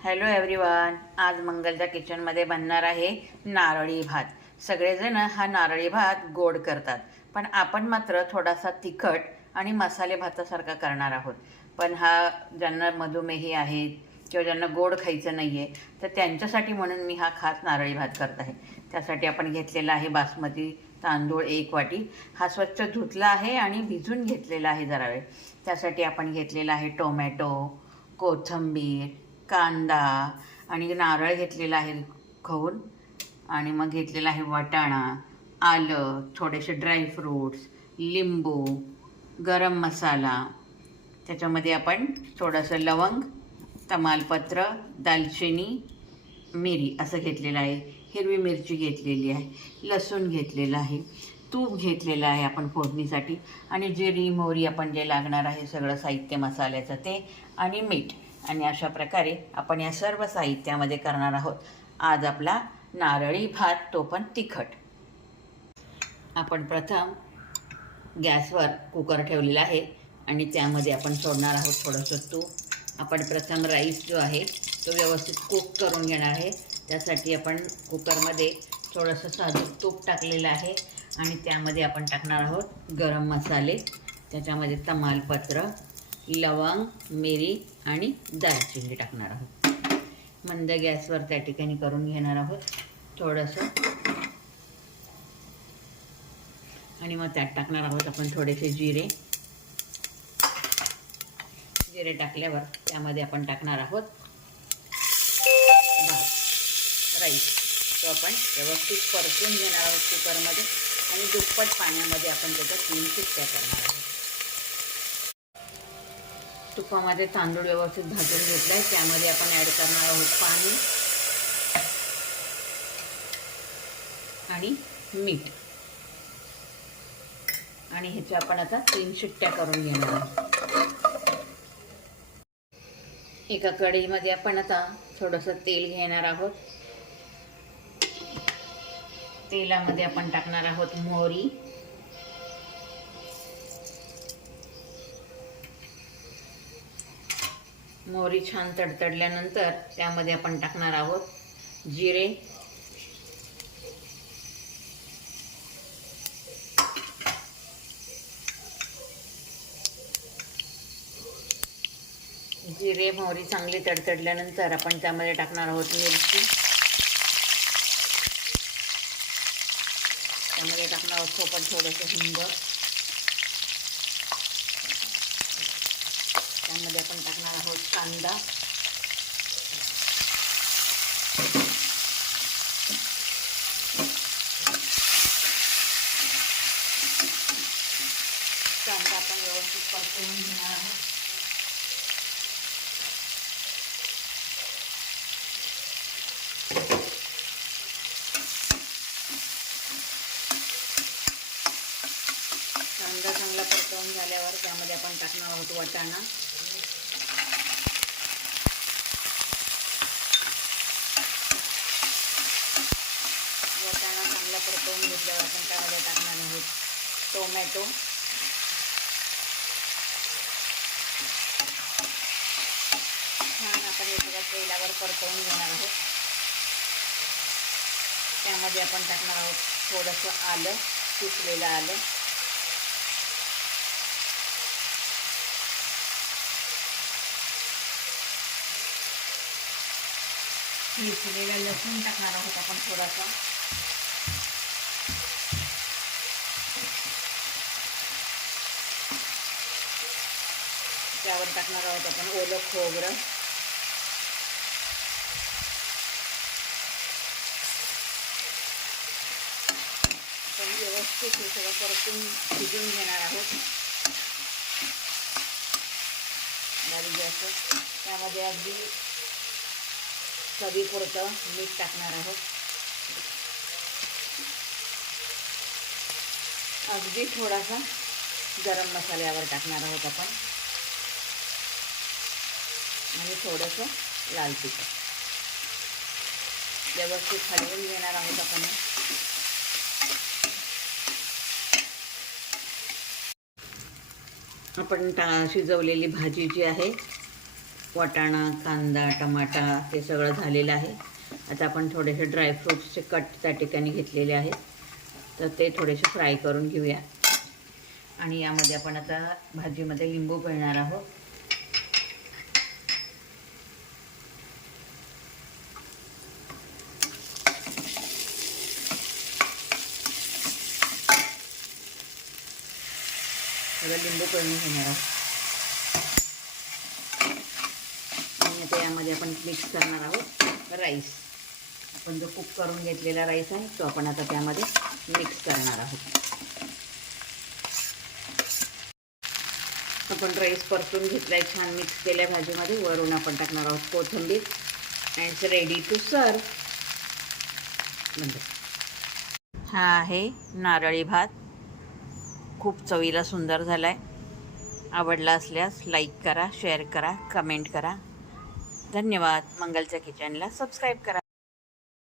Hello everyone, आज मंगलच्या किचनमध्ये बनणार आहे नारळी भात। सगळेजण हा नारळी भात गोड करतात, पण आपण मात्र थोडासा तिखट आणि मसाले भातासारखा करणार आहोत। पण हा ज्यांना मधुमेही आहेत किंवा ज्यांना गोड खायचं नाही आहे तर त्यांच्यासाठी म्हणून मी हा खास नारळी भात करत आहे। त्यासाठी आपण घेतलेला आहे बासमती तांदूळ 1 वाटी। हा स्वच्छ धुतला आहे आणि भिजून घेतलेला आहे जरा वेळ। त्यासाठी आपण घेतलेला आहे टोमॅटो, कोथिंबीर, कांदा आणि नारळ घेतलेला आहे खवून, आणि मग घेतलेला आहे वाटाणा, आलं, थोडेसे ड्रायफ्रूट्स, लिंबू, गरम मसाला, त्याच्यामध्ये आपण थोडंसं लवंग, तमालपत्र, दालचिनी, मिरी असं घेतलेलं आहे। हिरवी मिरची घेतलेली आहे, लसूण घेतलेला आहे, तूप घेतलेलं आहे आपण फोडणीसाठी, आणि जिरी मोहरी आपण जे लागणार आहे सगळं साहित्य मसाल्याचं ते, आणि मीठ। आणि अशा प्रकारे आपण या सर्व साहित्यामध्ये करणार आहोत आज आपला नारळी भात, तो पण तिखट। आपण प्रथम गॅसवर कुकर ठेवलेला आहे आणि त्यामध्ये आपण सोडणार आहोत थोडंसं तूप। आपण प्रथम राईस जो आहे तो व्यवस्थित कुक करून घेणार आहे। त्यासाठी आपण कुकरमध्ये थोडंसं साजूक तूप टाकलेलं आहे आणि त्यामध्ये आपण टाकणार आहोत गरम मसाले। त्याच्यामध्ये तमालपत्र, लवंग, मिरी आणि दालचिनी टाकणार आहोत। मंद गॅसवर त्या ठिकाणी करून घेणार आहोत थोडंसं, आणि मग त्यात टाकणार आहोत आपण थोडेसे जिरे। जिरे टाकल्यावर त्यामध्ये आपण टाकणार आहोत भात, राईस। तो आपण व्यवस्थित परतून घेणार आहोत कुकरमध्ये, आणि दुप्पट पाण्यामध्ये आपण त्याच्या 3 शिट्ट्या करणार आहोत। तुपामध्ये तांदूळ व्यवस्थित भाजून घेतला आहे, त्यामध्ये आपण ॲड करणार आहोत पाणी आणि मीठ, आणि ह्याचे आपण आता 3 शिट्ट्या करून घेणार आहोत। एका कढईमध्ये आपण आता थोडंसं तेल घेणार आहोत। तेलामध्ये आपण टाकणार आहोत मोहरी, मोहरी छान तडतडल्यानंतर त्यामध्ये आपण टाकणार आहोत जिरे, जिरे मोहरी चांगली तडतडल्यानंतर आपण त्यामध्ये टाकणार आहोत मिरची, त्यामध्ये टाकणार आहोत सोबत थोडंसं हिंग, त्यामध्ये आपण टाकणार आहोत कांदा, कांदा आपण व्यवस्थित परतवून घेणार आहोत। कांदा चांगला परतवून झाल्यावर त्यामध्ये आपण टाकणार आहोत वाटाणा, वाटाणा चांगला परतवून घेतल्यावर आपण त्यामध्ये टाकणार आहोत टोमॅटो, छान आपण हे सगळं तेलावर परतवून घेणार आहोत। त्यामध्ये आपण टाकणार आहोत थोडंसं आलं, किसलेलं आलं, किसलेला लसूण टाकणार आहोत आपण थोडासा, त्यावर टाकणार आहोत आपण ओलं खोबरं, आपण व्यवस्थित हे सगळं परतून शिजवून घेणार आहोत बारीक गॅसवर। त्यामध्ये अगदी चवीपुरतं मीठ टाकणार आहोत, अगदी थोडासा गरम मसाल्यावर टाकणार आहोत आपण, आणि थोडंसं लाल तिखट व्यवस्थित हलवून घेणार आहोत आपण। आपण शिजवलेली भाजी जी आहे वाटाणा, कांदा, टमाटा ते सगळं झालेलं आहे. आता आपण थोडेसे ड्रायफ्रूट्सचे कट त्या ठिकाणी घेतलेले आहेत, तर ते थोडेसे फ्राय करून घेऊया. आणि यामध्ये आपण आता भाजीमध्ये लिंबू पिळणार आहोत. सगळं लिंबू पिळून घेणार आहोत आणि आता यामध्ये आपण मिक्स करणार आहोत राईस. आपण जो कुक करून घेतलेला राईस आहे तो आपण आता त्यामध्ये मिक्स करणार आहोत. आपण राईस परतून घेतलाय, छान मिक्स केल्या भाजीमध्ये. वरून आपण टाकणार आहोत कोथिंबीर. And it's ready to serve. हा आहे नारळी भात. खूप चवीला सुंदर झालाय. आवडला असल्यास लाईक करा, शेअर करा, कमेंट करा. धन्यवाद. मंगलच्या किचनला सबस्क्राईब करा.